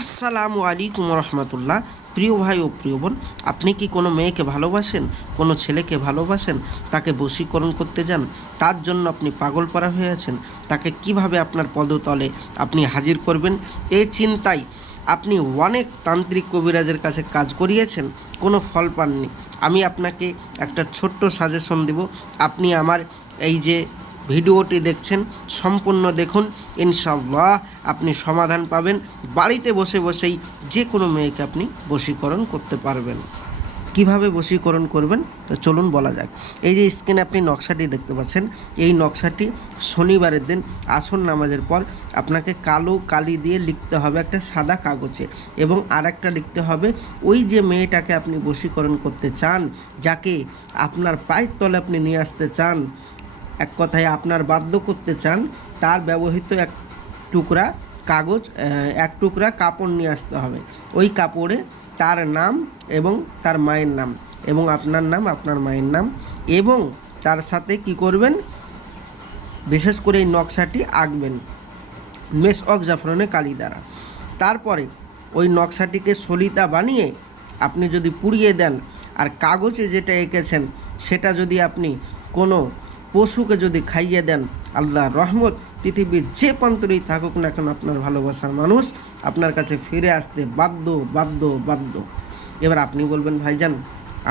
আসসালামু আলাইকুম রহমতুল্লাহ। প্রিয় ভাই ও প্রিয় বোন, আপনি কি কোনো মেয়েকে ভালোবাসেন, কোনো ছেলেকে ভালোবাসেন, তাকে বশীকরণ করতে যান, তার জন্য আপনি পাগলপারা হয়ে আছেন, তাকে কিভাবে আপনার পদতলে আপনি হাজির করবেন এই চিন্তায় আপনি অনেক তান্ত্রিক কবিরাজের কাছে কাজ করিয়েছেন, কোনো ফল পাননি। আমি আপনাকে একটা ছোট্ট সাজেশন দেব। আপনি আমার এই যে ভিডিওটি দেখছেন সম্পূর্ণ দেখুন, ইনশাআল্লাহ আপনি সমাধান পাবেন। বাড়িতে বসে বসেই যে কোনো মেয়েকে আপনি বশীকরণ করতে পারবেন। কিভাবে বশীকরণ করবেন তো চলুন বলা যাক। এই যে স্ক্রিনে আপনি নকশাটি দেখতে পাচ্ছেন, এই নকশাটি শনিবারের দিন আসর নামাজের পর আপনাকে কালো কালি দিয়ে লিখতে হবে একটা সাদা কাগজে, এবং আর একটা লিখতে হবে ওই যে মেয়েটাকে আপনি বশীকরণ করতে চান, যাকে আপনার পায়ের তলে আপনি নিয়ে আসতে চান, এক কথায় আপনার বাধ্য করতে চান, তার ব্যবহৃত এক টুকরা কাগজ, এক টুকরা কাপড় নিয়ে আসতে হবে। ওই কাপড়ে তার নাম এবং তার মায়ের নাম এবং আপনার নাম, আপনার মায়ের নাম, এবং তার সাথে কি করবেন, বিশেষ করে এই নকশাটি আঁকবেন মেশক জাফরানে কালি দ্বারা। তারপরে ওই নকশাটিকে সলিতা বানিয়ে আপনি যদি পুড়িয়ে দেন, আর কাগজে যেটা এঁকেছেন সেটা যদি আপনি কোনো পশুকে যদি খাইয়ে দেন, আল্লাহর রহমত পৃথিবীর যে প্রান্তরেই থাকুক না কেন আপনার ভালোবাসার মানুষ আপনার কাছে ফিরে আসতে বাধ্য বাধ্য বাধ্য। এবার আপনি বলবেন, ভাইজান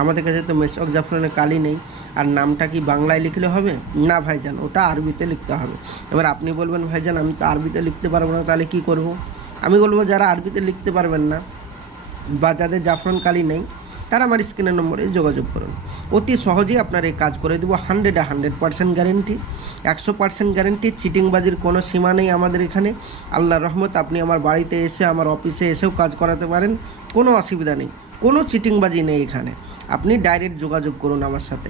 আমাদের কাছে তো মেশক জাফরানের কালি নেই, আর নামটা কি বাংলায় লিখলে হবে? না ভাইজান, ওটা আরবিতে লিখতে হবে। এবার আপনি বলবেন, ভাইজান আমি তো আরবিতে লিখতে পারবো না, তাহলে কি করব? আমি বলবো, যারা আরবিতে লিখতে পারবেন না বা যাদের জাফরান কালি নেই, তারা আমার স্ক্রিনের নম্বরে যোগাযোগ করুন। অতি সহজেই আপনার এই কাজ করে দেবো। 100% গ্যারেন্টি, 100% গ্যারেন্টি। চিটিংবাজির কোনো সীমা নেই আমাদের এখানে। আল্লাহর রহমত, আপনি আমার বাড়িতে এসে, আমার অফিসে এসেও কাজ করাতে পারেন, কোনো অসুবিধা নেই, কোনো চিটিংবাজি নেই এখানে। আপনি ডাইরেক্ট যোগাযোগ করুন আমার সাথে,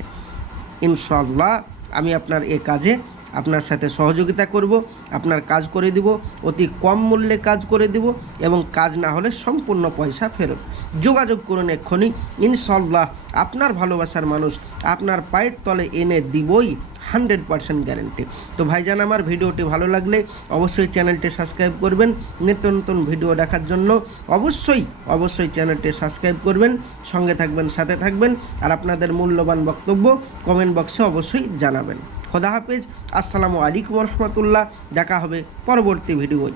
ইনশাআল্লাহ আমি আপনার এ কাজে আপনার সাথে সহযোগিতা করব, আপনার কাজ করে দিব, অতি কম মূল্যে কাজ করে দিব, এবং কাজ না হলে সম্পূর্ণ পয়সা ফেরত। যোগাযোগ করুন এক্ষুনি, ইনশাআল্লাহ আপনার ভালোবাসার মানুষ আপনার পায়ের তলে এনে দিবই, 100% গ্যারেন্টি। তো ভাইজান, আমার ভিডিওটি ভালো লাগলে অবশ্যই চ্যানেলটি সাবস্ক্রাইব করবেন। নিত্য নতুন ভিডিও দেখার জন্য অবশ্যই চ্যানেলটি সাবস্ক্রাইব করবেন, সঙ্গে থাকবেন, সাথে থাকবেন, আর আপনাদের মূল্যবান বক্তব্য কমেন্ট বক্সে অবশ্যই জানাবেন। খোদা হাফেজ, আসসালামু আলাইকুম রহমতুল্লাহ। দেখা হবে পরবর্তী ভিডিওয়।